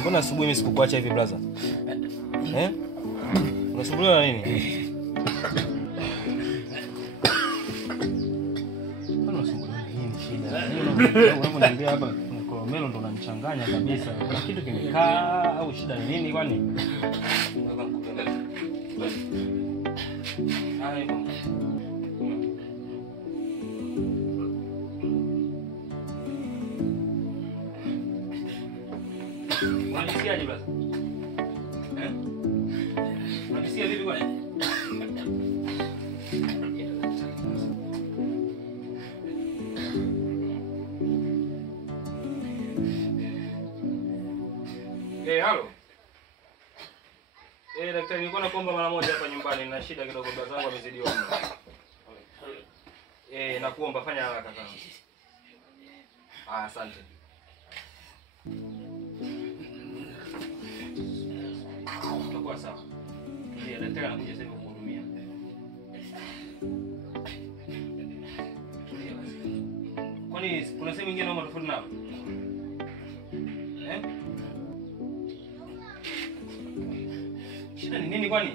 Mbona asubuhi mimi sikukuacha hivi brother? Unasumbuliwa na nini? Unasumbuliwa na nini shida? Unaniambia hapa Melo ndo unanichanganya kabisa. Kuna kitu kimekaa au shida ni nini kwani? Unanisikiaje brother? Unanisikia vipi kwani? Halo. Daktari nilikuwa nakuomba mara moja hapa nyumbani na shida kidogo baba zangu amezidiwa. Nakuomba fanya haraka sana. Asante. Utakuwa sawa. Daktari anakuja sasa hivi kukuhudumia. Kwani kuna sehemu nyingine naomba tofauti nao? Shida ni nini kwani?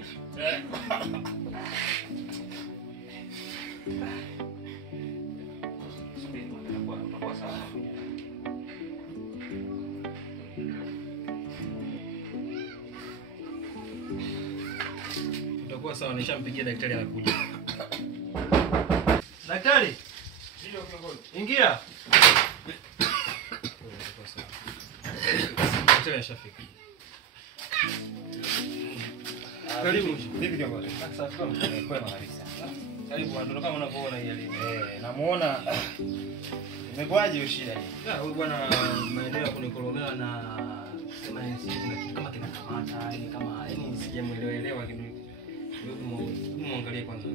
Utakuwa sawa. Utakuwa sawa, nishampigia daktari anakuja. Daktari? Ndio kiongozi. Ingia. Utakuwa sawa. Daktari ashafika. Karibu. Vipi kiongozi? Asante kwa kwema kabisa. Karibu ndio kama unavyoona hii elimu. Namuona imekwaje shida hii? Huyu bwana maendeleo kunikolomea na sema kuna kitu kama kinakamata, yani kama yani sijamuelewa kidogo. Muangalie kwanza.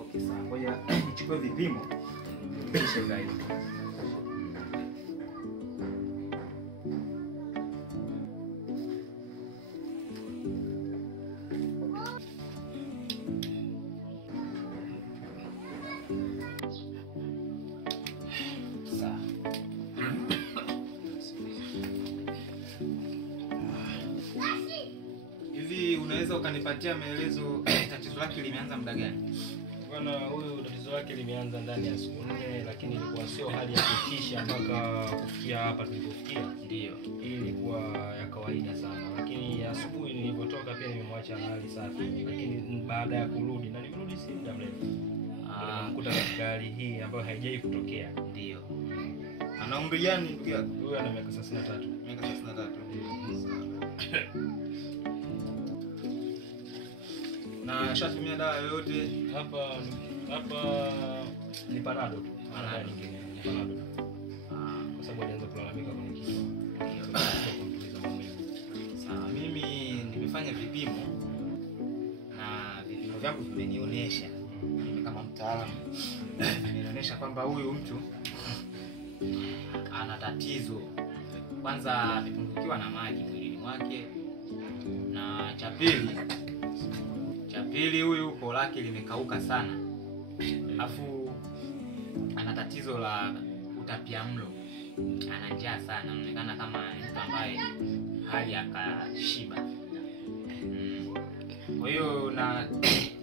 Okay, sawa. Ngoja nichukue vipimo. Kisha guide. Hivi unaweza ukanipatia maelezo tatizo lake limeanza muda gani? Bwana huyu tatizo lake limeanza ndani ya siku 4 lakini ilikuwa sio hali ya kutisha mpaka kufikia hapa tulipofikia. Ndio. Hii ilikuwa ya kawaida sana lakini asubuhi nilipotoka pia nimemwacha na hali safi lakini baada ya kurudi na nimerudi si muda mrefu. Nimekuta katika hali hii ambayo haijai kutokea. Ndio. Ana umri gani ndugu yako? Huyu ana miaka 33. Miaka 33. Na shatumia dawa yoyote hapa ni panado tu. Ana nyingine ni panado. Kwa sababu alianza kulalamika kwenye kichwa. Sawa, mimi nimefanya vipimo na vipimo vyangu vimenionyesha mimi kama mtaalamu nimeonyesha kwamba huyu mtu ana tatizo. Kwanza amepungukiwa na maji mwilini mwake na cha pili huyu koo lake limekauka sana. Alafu ana tatizo la utapiamlo. Ana njaa sana, anaonekana kama mtu ambaye hali akashiba. Kwa hiyo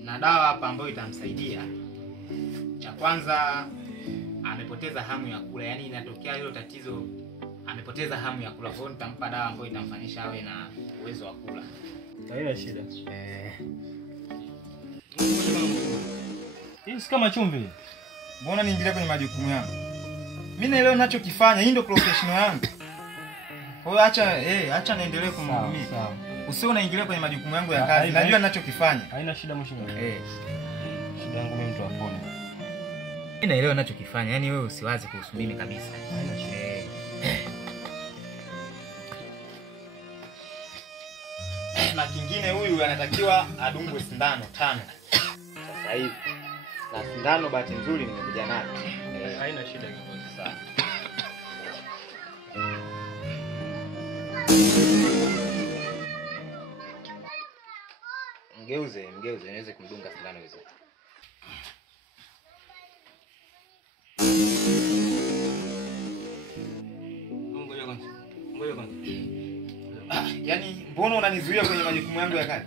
na dawa hapa ambayo itamsaidia. Cha kwanza amepoteza hamu ya kula, yani inatokea hilo tatizo amepoteza hamu ya kula. Kwa hiyo nitampa dawa ambayo itamfanyisha awe na uwezo wa kula. Haina shida. Hii si kama chumvi. Mbona niingilie kwenye majukumu yangu? Mimi naelewa ninachokifanya, hii ndio professional yangu. Kwa hiyo acha niendelee kumhudumia. Sawa. Usio unaingilia kwenye majukumu yangu ya kazi. Najua ninachokifanya. Haina shida mheshimiwa. Shida yangu mimi mtu apone. Mimi naelewa ninachokifanya. Yaani wewe usiwaze kuhusu mimi kabisa. Haina shida. Na kingine huyu anatakiwa adungwe sindano 5. Sasa hivi. Na sindano bahati nzuri nimekuja nayo. Haina shida kiongozi. Sawa. Mgeuze niweze kumdunga sindano hizo. Yaani mbona unanizuia kwenye majukumu yangu ya kazi?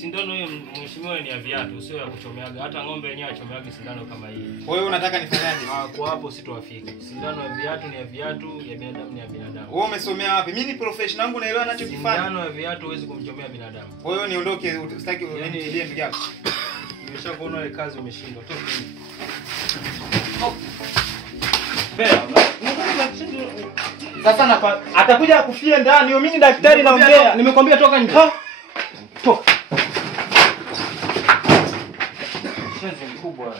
Sindano hiyo mheshimiwa ni ya viatu, sio ya kuchomeaga. Hata ng'ombe yenyewe achomeaga sindano kama hii. Kwa hiyo unataka nifanyaje? Kwa hapo sitowafika. Sindano ya viatu ni ya viatu, ya binadamu ni ya binadamu. Wewe umesomea wapi? Mimi ni professional wangu naelewa ninachokifanya. Sindano ya viatu huwezi kumchomea binadamu. Kwa hiyo niondoke, usitaki unitilie ndugu yako. Nimeshakuona ile kazi umeshindwa. Toka hivi. Sasa atakuja kufia ndani. Mimi ni daktari naongea. Nimekwambia toka nje. Toka. Shenzi mkubwa.